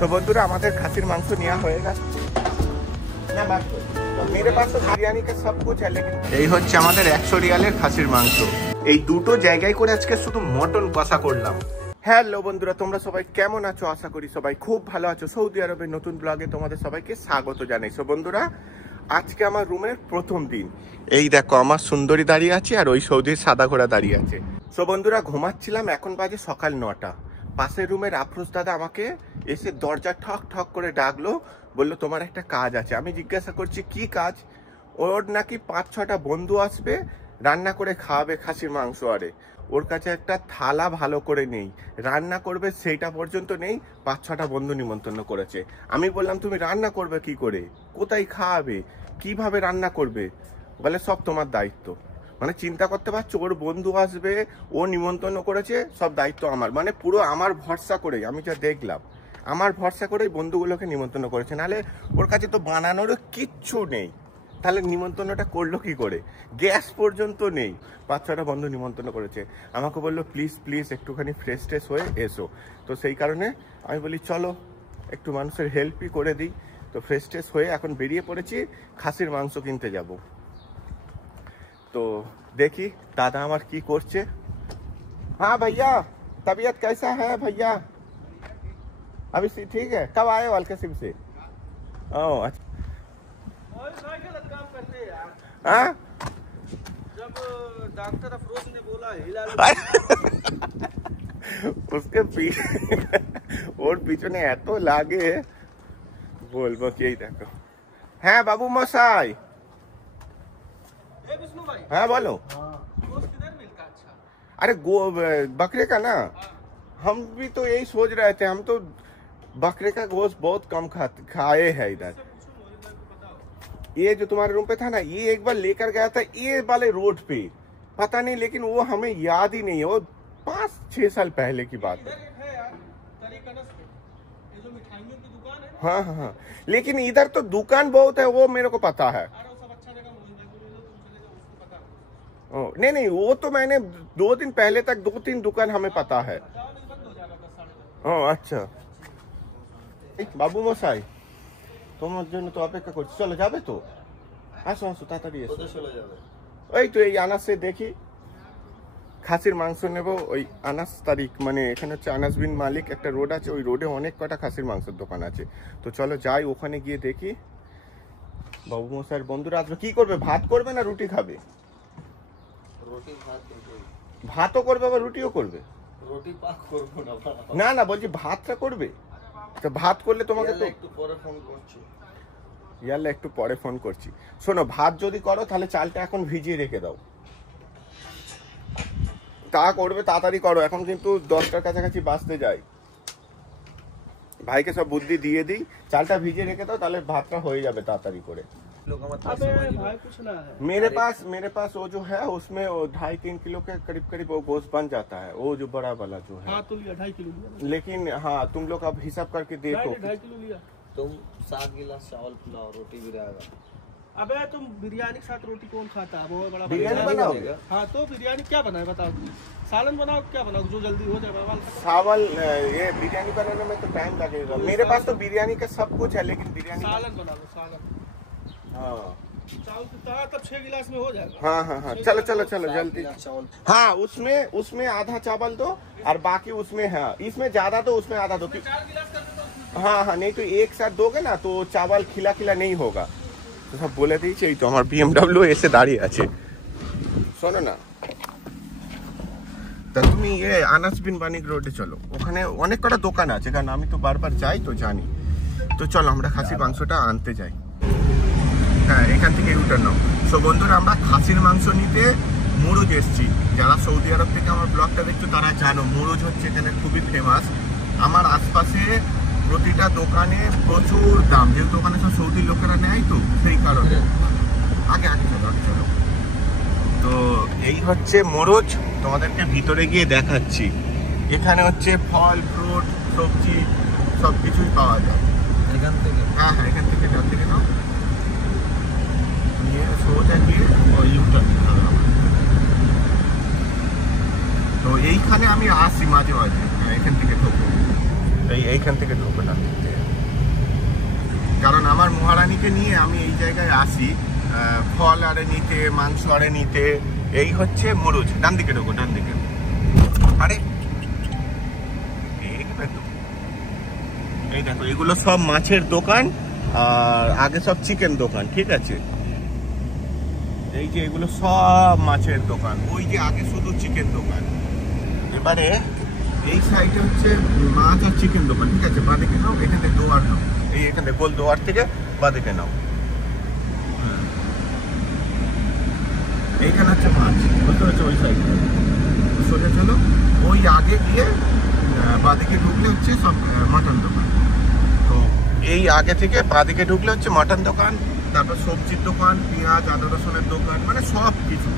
तो বন্ধুরা আমাদের খাসির মাংস নেওয়া হয়ে গেছে না বাকি मेरे पास तो बिरयानी का सब कुछ है लेकिन এই হচ্ছে আমাদের 100 রিয়ালের খাসির মাংস। এই দুটো জায়গায় করে আজকে শুধু মটন কষা করলাম। হ্যালো বন্ধুরা, তোমরা সবাই কেমন আছো? আশা করি সবাই খুব ভালো আছো। সৌদি আরবের নতুন ব্লগে তোমাদের সবাইকে স্বাগত জানাই। সো বন্ধুরা, আজকে আমার রুমের প্রথম দিন। এই দেখো আমার সুন্দরী দাঁড়িয়ে আছে আর ওই সৌদির সাদা ঘোড়া দাঁড়িয়ে আছে। সো বন্ধুরা, ঘুমাচ্ছিলাম, এখন বাজে সকাল 9টা। পাশের রুমের আফরোজ দাদা আমাকে এসে দরজা ঠক ঠক করে ডাকলো, বললো তোমার একটা কাজ আছে। আমি জিজ্ঞাসা করছি কি কাজ? ওর নাকি 5-6টা বন্ধু আসবে, রান্না করে খাওয়াবে খাসির মাংস। আরে ওর কাছে একটা থালা ভালো করে নেই, রান্না করবে সেইটা পর্যন্ত নেই। 5-6টা বন্ধু নিমন্ত্রণ করেছে। আমি বললাম তুমি রান্না করবে কি করে, কোথায় খাওয়াবে, কিভাবে রান্না করবে? বলে সব তোমার দায়িত্ব। মানে চিন্তা করতে পারছো, ওর বন্ধু আসবে, ও নিমন্ত্রণ করেছে, সব দায়িত্ব আমার। মানে পুরো আমার ভরসা করেই, আমি যা দেখলাম আমার ভরসা করেই বন্ধুগুলোকে নিমন্ত্রণ করেছে। নাহলে ওর কাছে তো বানানোরও কিচ্ছু নেই, তাহলে নিমন্ত্রণটা করলো কি করে? গ্যাস পর্যন্ত নেই। 5-6টা বন্ধু নিমন্ত্রণ করেছে। আমাকে বললো প্লিজ প্লিজ একটুখানি ফ্রেশ ট্রেশ হয়ে এসো। তো সেই কারণে আমি বলি চলো একটু মানুষের হেল্পই করে দিই। তো ফ্রেশ ট্রেশ হয়ে এখন বেরিয়ে পড়েছি, খাসির মাংস কিনতে যাব। তো দেখি দাদা আমার কি করছে। হ্যাঁ ভাইয়া, तबीयत कैसा है भैया? अभी ठीक है? कब आए वालकासिम से? ओह अच्छा। हाँ, जब डॉक्टर अफरोज ने बोला हिला उसके पीछे और পিছনে এত লাগে বলবো কি। এই দেখো। হ্যাঁ বাবু মশাই। हाँ बोलो। किधर मिलता? अच्छा, अरे बकरे का ना, हम भी तो यही सोच रहे थे। हम तो बकरे का गोश्त बहुत कम खाए हैं इधर। ये जो तुम्हारे रूम पे था ना, ये एक बार लेकर गया था ये वाले रोड पे, पता नहीं, लेकिन वो हमें याद ही नहीं है। वो 5-6 साल पहले की बात है। ये जो मिठाइयों की दुकान है, हाँ हाँ हाँ, लेकिन इधर तो दुकान बहुत है, वो मेरे को पता है। नहीं नहीं, वो तो मैंने 2 दिन पहले तक 2-3 दुकान हमें पता है। अच्छा বাবু মশাই, তোমার জন্য তো অপেক্ষা করছি। চলো যাবে তো? আসো আসো তাড়াতাড়ি এসো। চলে যাবে। ওই তো এই আনাসে দেখি খাসির মাংস নেব। ওই আনাস তারিখ, মানে এখানে হচ্ছে আনাস বিন মালিক একটা রোড আছে, ওই রোডে অনেক কটা খাসির মাংসের দোকান আছে। তো চলো যাই, ওখানে গিয়ে দেখি বাবু মশাইয়ের বন্ধুরা আসবে। কি করবে, ভাত করবে না রুটি খাবে? রুটি ভাত ভাতও করবে আবার রুটিও করবে? রুটি পাক করব না। না না, বলছি ভাতটা করবে। তো ভাত করলে তোমাকে তো একটু পরে ফোন করছি। ইয়াল্লা একটু পরে ফোন করছি। শোনো, ভাত যদি করো তাহলে চালটা এখন ভিজিয়ে রেখে দাও। তা করবে, তাড়াতাড়ি করো, এখন কিন্তু 10টার কাছাকাছি বাজতে যায়। ভাইকে সব বুদ্ধি দিয়ে দিই, চালটা ভিজিয়ে রেখে দাও, তাহলে ভাতটা হয়ে যাবে তাড়াতাড়ি করে। अबे भाई कुछ ना है। मेरे पास वो जो है उसमें 2.5-3 किलो के करीब करीब वो गोश्त बन जाता है, वो जो बड़ा वाला जो है। हाँ तो लिया 2.5 किलो लिया। लेकिन हाँ, तुम लोग अब हिसाब करके देखो। 2.5 किलो लिया। तुम 7 गिलास चावल पिलाओ, रोटी भी रहेगा। अबे तुम बिरयानी के साथ रोटी कौन खाता है? बहुत बड़ा बिरयानी बनाओगे? हाँ तो बिरयानी क्या बनाए बताओ? सालन बनाओ, क्या बनाओ जो जल्दी हो जाए? चावल, ये बिरयानी बनाने में तो टाइम लगेगा। मेरे पास तो बिरयानी का सब कुछ है, लेकिन बिरयानी सालन बना लो, सालन। हाँ चावल कितना तब 6 गिलास में हो जाएगा। हाँ हाँ हाँ, चलो चलो चलो जल्दी। चावल हाँ, उसमें आधा चावल दो और बाकी उसमें, हाँ इसमें ज्यादा दो, उसमें आधा दो। 4 गिलास कर देता हूँ। हाँ हाँ, नहीं तो एक साथ दोगे ना तो चावल खिला खिला नहीं होगा। तो सब बोले দিয়েছে। এই তো আমার BMW এসে দাঁড়িয়ে আছে। শোনো না, তা তুমি আনাস বিন মালিক রোডে চলো, ওখানে অনেক কটা দোকান আছে, কারণ আমি তো বারবার যাই তো জানি। তো চলো আমরা খাসির মাংসটা আনতে যাই। হ্যাঁ, এখান থেকে ইউটার নাও। সো বন্ধুরা, আমরা খাসির মাংস নিতে মুরুজ এসছি। যারা সৌদি আরব থেকে আমার ব্লগটা দেখছো তারা জানো মুরুজ হচ্ছে এখানে খুবই ফেমাস। আমার আশপাশে প্রতিটা দোকানে প্রচুর দাম, যেহেতু দোকানে সব সৌদি লোকেরা নেয় তো সেই কারণে। আগে আগে চলো আগে চলো। তো এই হচ্ছে মুরুজ, তোমাদেরকে ভিতরে গিয়ে দেখাচ্ছি। এখানে হচ্ছে ফল ফ্রুট সবজি সব কিছুই পাওয়া যায় এখান থেকে। হ্যাঁ হ্যাঁ, এখান থেকে জল থেকে নাও, নিয়ে সোজা গিয়ে ওই ইউটার নিতে হবে। তো এইখানে আমি আসি মাঝে মাঝে। হ্যাঁ, এখান থেকে ঢোকো, এইখান থেকে ঢোকো না। ভরানিকে নিয়ে আমি এই জায়গায় আসি ফল আরে নিতে, মাংস আরে নিতে। এই হচ্ছে মুরুজ। ডান দিকে ঢোকো, ডান দিকে। আরে এই দেখো, এগুলো সব মাছের দোকান আর আগে সব চিকেন দোকান, ঠিক আছে? এই যে এগুলো সব মাছের দোকান, ওই যে আগে শুধু চিকেন দোকান। এবারে এই সাইডে হচ্ছে মাছ আর চিকেন দোকান, ঠিক আছে? বাঁদিকে নাও, এখানে দোয়ার নাও, এই এখানে গোল দোয়ার থেকে বাঁদিকে নাও। এইখানে হচ্ছে মাছ, বুঝতে পারছো? ওই সাইডে সোজা চলো, ওই আগে গিয়ে বাঁদিকে ঢুকলে হচ্ছে সব মাটন দোকান। তো এই আগে থেকে বাঁদিকে ঢুকলে হচ্ছে মাটন দোকান, তারপর সবজির দোকান, পেঁয়াজ আদা রসুনের দোকান, মানে সব কিছু।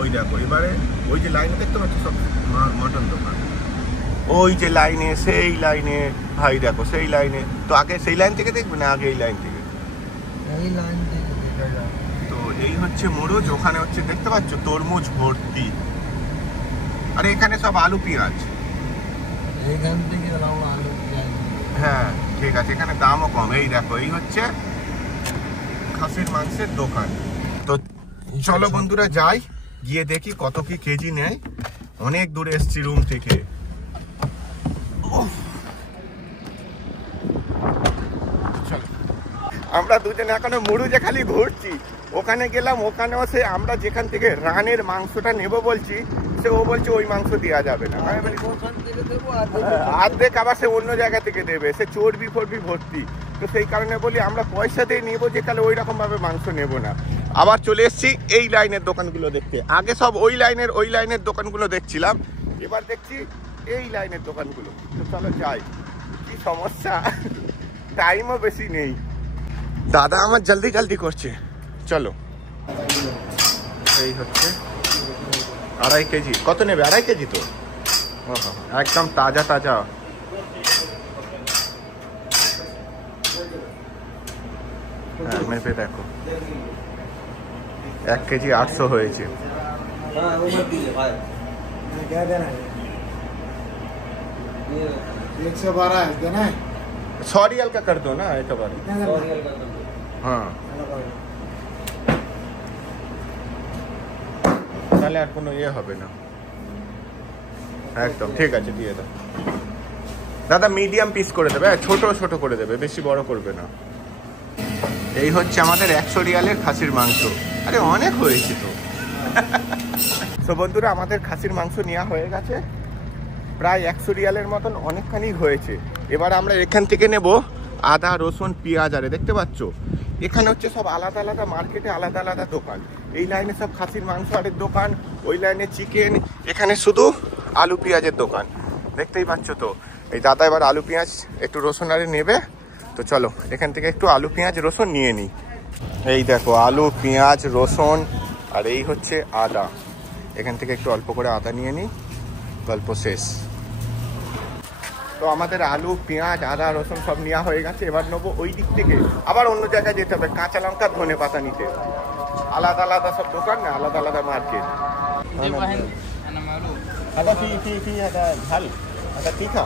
ওই দেখো, এবারে ওই যে লাইনে দেখতে পাচ্ছ সব মাটন দোকান, ওই যে লাইনে, সেই লাইনে ভাই দেখো, সেই লাইনে। তো আগে সেই লাইন থেকে দেখবে না আগে এই লাইন থেকে? এই লাইন থেকে দেখা যায়। তো এই হচ্ছে মুরুজ, ওখানে হচ্ছে দেখতে পাচ্ছ তরমুজ ভর্তি, আর এখানে সব আলু পেঁয়াজ। এইখান থেকে আলু পেঁয়াজ। হ্যাঁ ঠিক আছে, এখানে দামও কম। এই দেখো, এই হচ্ছে খাসির মাংসের দোকান। তো চলো বন্ধুরা যাই, গিয়ে দেখি কত কি কেজি নেয়। অনেক দূরে এসছি রুম থেকে। আমরা দুজনে এখনো মুরুজে খালি ঘুরছি। ওখানে গেলাম, ওখানেও সে আমরা যেখান থেকে রানের মাংসটা নেব বলছি, সে ও বলছে ওই মাংস দেওয়া যাবে না। অর্ধেক আবার সে অন্য জায়গা থেকে দেবে, সে চর্বি ফর্বি ভর্তি। তো সেই কারণে বলি আমরা পয়সা দিয়ে নেবো, যে কালে ওই রকম ভাবে মাংস নেব না। আবার চলে এসেছি এই লাইনের দোকানগুলো দেখতে। আগে সব ওই লাইনের দোকানগুলো দেখছিলাম, এবার দেখছি এই লাইনের দোকানগুলো। তো চলো যাই, কি সমস্যা, টাইমও বেশি নেই। দাদা আমার জলদি জলদি করছে, চলো। এই হচ্ছে 2.5 কেজি। কত নেবে? 2.5 কেজি তো একদম তাজা তাজা। হ্যাঁ মেপে দেখো, 1 কেজি 800 হয়েছে। 112 है देना है। 100 रियल का कर दो ना एक बार। हाँ তাহলে আর কোনো ইয়ে হবে না, একদম ঠিক আছে, দিয়ে দাও। দাদা মিডিয়াম পিস করে দেবে, ছোট ছোট করে দেবে, বেশি বড় করবে না। এই হচ্ছে আমাদের 100 রিয়ালের খাসির মাংস। আরে অনেক হয়েছে তো। তো বন্ধুরা আমাদের খাসির মাংস নেওয়া হয়ে গেছে, প্রায় 100 রিয়ালের মতন অনেকখানি হয়েছে। এবার আমরা এখান থেকে নেব আদা রসুন পেঁয়াজ। আরে দেখতে পাচ্ছ এখানে হচ্ছে সব আলাদা আলাদা মার্কেটে আলাদা আলাদা দোকান। এই লাইনে সব খাসির মাংস আরের দোকান, ওই লাইনে চিকেন, এখানে শুধু আলু পেঁয়াজের দোকান। দেখতেই পাচ্ছ তো। এই দাদা এবার আলু পেঁয়াজ একটু রসুন আরে নেবে। তো চলো এখান থেকে একটু আলু পেঁয়াজ রসুন নিয়ে নিই। এই দেখো আলু পেঁয়াজ রসুন, আর এই হচ্ছে আদা। এখান থেকে একটু অল্প করে আদা নিয়ে নিই, গল্প শেষ। তো আমাদের আলু পেঁয়াজ আদা রসুন সব নেওয়া হয়ে গেছে। এবার নেবো ওই দিক থেকে আবার অন্য জায়গায় যেতে হবে, কাঁচা লঙ্কা ধনে পাতা নিতে। আলাদা আলাদা সব দোকান না, আলাদা আলাদা মার্কেট। আদা ফি আদা ঝাল, আদা তীখা।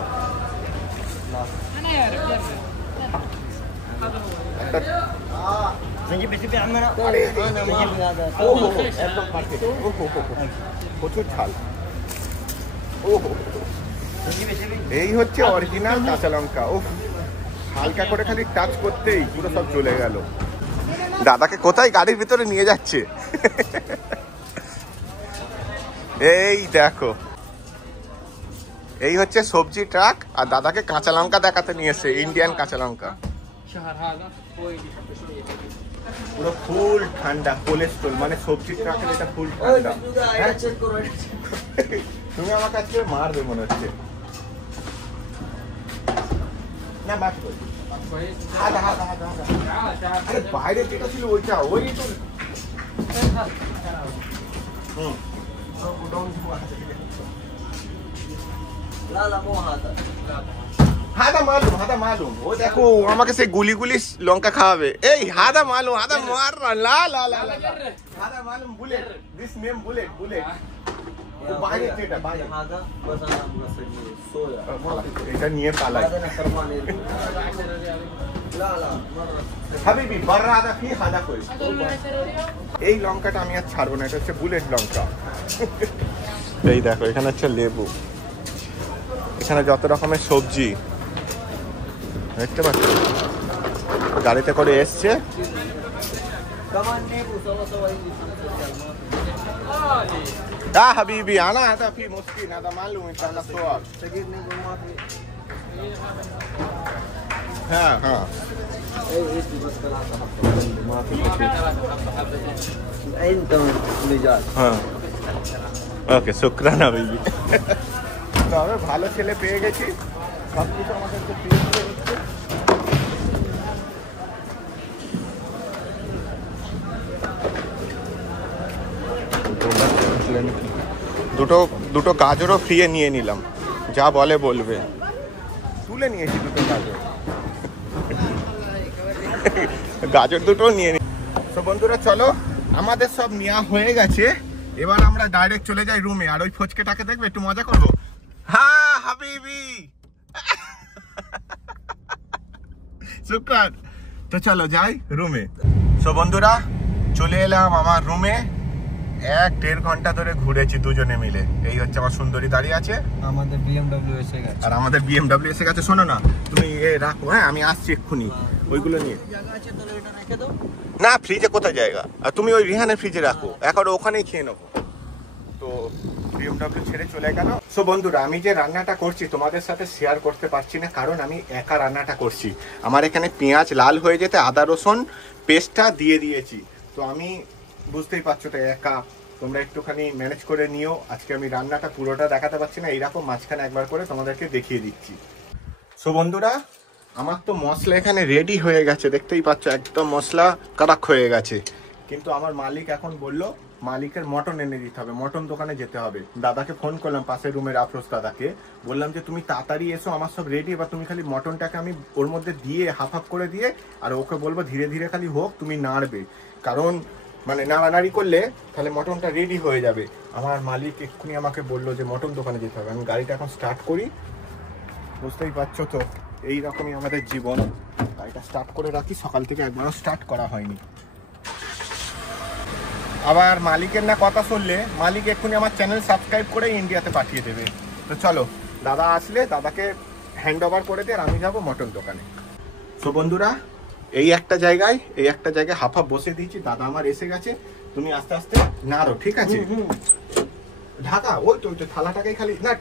প্রচুর ঝাল। এই হচ্ছে অরিজিনাল কাঁচা লঙ্কা। ও হালকা করে খালি টাচ করতেই পুরো সব চলে গেল। দাদাকে কোথায় গাড়ির ভিতরে নিয়ে যাচ্ছে। এই দেখো, এই হচ্ছে সবজি ট্রাক, আর দাদাকে কাঁচা লঙ্কা দেখাতে নিয়ে এসছে, ইন্ডিয়ান কাঁচা লঙ্কা। পুরো ফুল ঠান্ডা, কোলেস্ট্রল মানে সবজি ট্রাকের এটা ফুল ঠান্ডা। তুমি আমার কাছে মারবে মনে হচ্ছে না। বাইরে যেটা ছিল ওইটা, ওই তো হাদা মালুম। ও দেখো আমাকে সেই গুলি গুলি লঙ্কা খাওয়াবে। এই হাদা মালুম, হাদা মার লা লা লা লা হাদা মালুম bullet, this name bullet bullet. বাইরে যেটা বাইরে হাদা বসালাম না, সোয়া এটা নিয়ে পালাই। হাবিবি বাররাদা ফি হাদা কই। এই লঙ্কাটা আমি আর ছাড়বো না, এটা হচ্ছে বুলেট লঙ্কা। এই দেখো এখানে হচ্ছে লেবু, এখানে যত রকমের সবজি দেখতে পাচ্ছ, গাড়িতে করে এসছে। হাবিবি আনা হাদা ফি মুশকিল হাদা মালুম ইনশাআল্লাহ সোয়াল। হ্যাঁ হ্যাঁ হ্যাঁ ওকে শুক্রান হাবিবি। তবে ভালো ছেলে পেয়ে গেছি, সব কিছু আমাদেরকে পেয়ে দিচ্ছে। দুটো গাজরও ফ্রি নিয়ে নিলাম, যা বলে বলবে। তুলে নিয়েছি দুটো গাজর, গাজর দুটো নিয়ে নি। তো বন্ধুরা চলো, আমাদের সব নেওয়া হয়ে গেছে, এবার আমরা ডাইরেক্ট চলে যাই রুমে। আর ওই ফচকেটাকে দেখবে, একটু মজা করবো। হ্যাঁ হাবিবি শুক্রান। তো চলো যাই রুমে। তো বন্ধুরা চলে এলাম আমার রুমে। 1-1.5 ঘন্টা ধরে ঘুরেছি দুজনে মিলে। এই হচ্ছে আমার সুন্দরী দাঁড়িয়ে আছে, আমাদের BMW এসে গেছে। আর আমাদের BMW এসে গেছে। শোনো না, তুমি রাখো, হ্যাঁ আমি আসছি এক্ষুনি ওইগুলো নিয়ে। না ফ্রিজে কোথায় জায়গা, আর তুমি ওই রিহানের ফ্রিজে রাখো, এখন ওখানেই খেয়ে নেবো। তো BMW ছেড়ে চলে গেল। সো বন্ধুরা, আমি যে রান্নাটা করছি তোমাদের সাথে শেয়ার করতে পারছি না, কারণ আমি একা রান্নাটা করছি। আমার এখানে পেঁয়াজ লাল হয়ে যেতে আদা রসুন পেস্টটা দিয়ে দিয়েছি। তো আমি বুঝতেই পারছো তো একা, তোমরা একটুখানি ম্যানেজ করে নিও। আজকে আমি রান্নাটা পুরোটা দেখাতে পারছি না, এইরকম মাঝখানে একবার করে তোমাদেরকে দেখিয়ে দিচ্ছি। সো বন্ধুরা, আমার তো মশলা এখানে রেডি হয়ে গেছে, দেখতেই পাচ্ছ একদম মশলা কারাক হয়ে গেছে। কিন্তু আমার মালিক এখন বললো মালিকের মটন এনে দিতে হবে, মটন দোকানে যেতে হবে। দাদাকে ফোন করলাম, পাশের রুমের আফরোজ দাদাকে, বললাম যে তুমি তাড়াতাড়ি এসো, আমার সব রেডি, এবার তুমি খালি মটনটাকে আমি ওর মধ্যে দিয়ে হাফ করে দিয়ে, আর ওকে বলবো ধীরে ধীরে খালি হোক, তুমি নাড়বে, কারণ মানে নাড়ানাড়ি করলে তাহলে মটনটা রেডি হয়ে যাবে। আমার মালিক এক্ষুনি আমাকে বললো যে মটন দোকানে যেতে হবে। আমি গাড়িটা এখন স্টার্ট করি, বুঝতেই পারছো তো এইরকমই আমাদের জীবন। গাড়িটা স্টার্ট করে রাখি, সকাল থেকে একবারও স্টার্ট করা হয়নি। আবার মালিকের না কথা শুনলে, মালিক এক্ষুনি আমার চ্যানেল সাবস্ক্রাইব করে ইন্ডিয়াতে পাঠিয়ে দেবে। তো চলো, দাদা আসলে দাদাকে হ্যান্ড ওভার করে দিয়ে আর আমি যাবো মটন দোকানে। তো বন্ধুরা, এই একটা জায়গায় হাফ বসে দিয়েছি, দাদা আমার এসে গেছে। তুমি আস্তে আস্তে নাড়ো, ঠিক আছে? ঢাকা ওই তো থালাটাকে খালি না,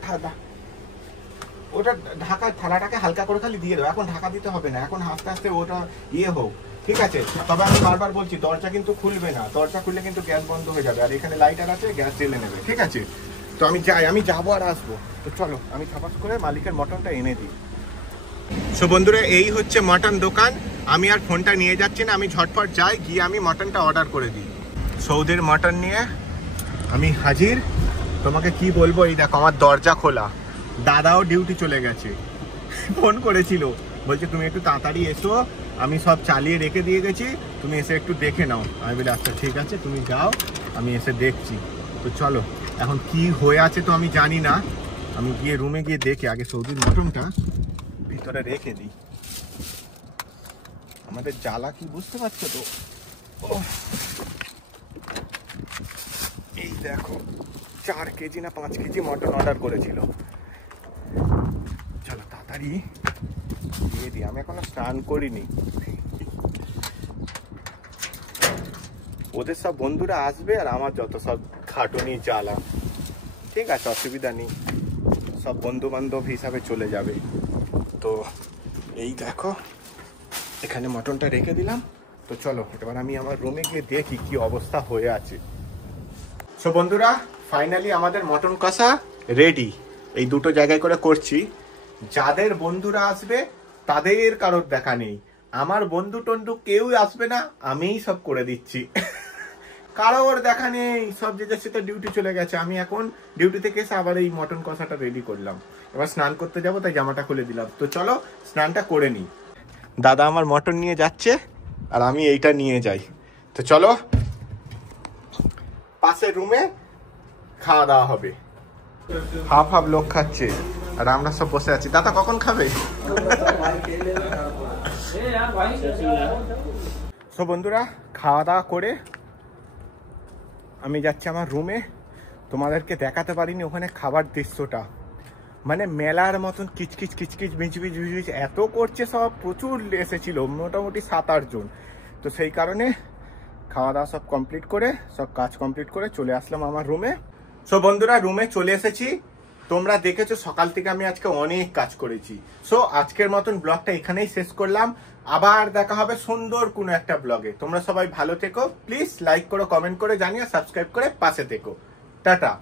ওটা ঢাকা, থালাটাকে হালকা করে খালি দিয়ে দেবো। এখন ঢাকা দিতে হবে না, এখন আস্তে আস্তে ওটা হোক, ঠিক আছে? তবে আমি বারবার বলছি, দরজা কিন্তু খুলবে না, দরজা খুললে কিন্তু গ্যাস বন্ধ হয়ে যাবে। আর এখানে লাইটার আছে, গ্যাস জ্বেলে নেবে, ঠিক আছে? তো আমি যাই, আমি যাবো আর আসবো। তো চলো, আমি থাপাস করে মালিকের মটনটা এনে দিই। সো বন্ধুরা, এই হচ্ছে মটন দোকান। আমি আর ফোনটা নিয়ে যাচ্ছি না, আমি ঝটপট যাই, গিয়ে আমি মটনটা অর্ডার করে দিই। সৌদির মটন নিয়ে আমি হাজির। তোমাকে কি বলবো, এই দেখো আমার দরজা খোলা, দাদাও ডিউটি চলে গেছে। ফোন করেছিল, বলছে তুমি একটু তাড়াতাড়ি এসো, আমি সব চালিয়ে রেখে দিয়ে গেছি, তুমি এসে একটু দেখে নাও। আমি বলি আচ্ছা ঠিক আছে, তুমি যাও, আমি এসে দেখছি। তো চলো, এখন কি হয়ে আছে তো আমি জানি না, আমি গিয়ে রুমে গিয়ে দেখি। আগে সৌদির মটনটা ভিতরে রেখে দিই। আমাদের জ্বালা কি বুঝতে পারছো তো? এই দেখো 4 কেজি না 5 কেজি মটন অর্ডার করেছিল। চলো তাড়াতাড়ি দিয়ে দিই, আমি এখনো স্নান করিনি। ওদের সব বন্ধুরা আসবে আর আমার যত সব খাটুনি জ্বালা, ঠিক আছে, অসুবিধা নেই, সব বন্ধু বান্ধব হিসাবে চলে যাবে। তো এই দেখো এখানে মটনটা রেখে দিলাম। তো চলো এবার আমি আমার রুমে গিয়ে দেখি কি অবস্থা হয়ে আছে। সো বন্ধুরা, ফাইনালি আমাদের মটন কষা রেডি। এই দুটো জায়গায় করে করছি। যাদের বন্ধুরা আসবে তাদের কারোর দেখা নেই, আমার বন্ধু টন্ধু কেউ আসবে না, আমিই সব করে দিচ্ছি। কারোর দেখা নেই, সব যে যার সাথে ডিউটি চলে গেছে। আমি এখন ডিউটি থেকে এসে আবার এই মটন কষাটা রেডি করলাম। এবার স্নান করতে যাবো, তাই জামাটা খুলে দিলাম। তো চলো স্নানটা করে নিই। দাদা আমার মটন নিয়ে যাচ্ছে আর আমি এইটা নিয়ে যাই। তো চলো পাশের রুমে খাওয়া দাওয়া হবে। হাফ লোক খাচ্ছে আর আমরা সব বসে আছি। দাদা কখন খাবে? সো বন্ধুরা, খাওয়া দাওয়া করে আমি যাচ্ছি আমার রুমে। তোমাদেরকে দেখাতে পারিনি ওখানে খাবার দৃশ্যটা, মানে মেলার মতন কিচকিচ কিচকিচ বিচবিচ বিচবিচ এত করছে, সব প্রচুর এসেছিল, মোটামুটি 7-8 জন। তো সেই কারণে খাওয়া দাওয়া সব কমপ্লিট করে, সব কাজ কমপ্লিট করে চলে আসলাম আমার রুমে। সো বন্ধুরা, রুমে চলে এসেছি। তোমরা দেখেছো সকাল থেকে আমি আজকে অনেক কাজ করেছি। সো আজকের মতন ব্লগটা এখানেই শেষ করলাম। আবার দেখা হবে সুন্দর কোনো একটা ব্লগে। তোমরা সবাই ভালো থেকো, প্লিজ লাইক করো, কমেন্ট করে জানিয়ে সাবস্ক্রাইব করে পাশে থেকো। টাটা।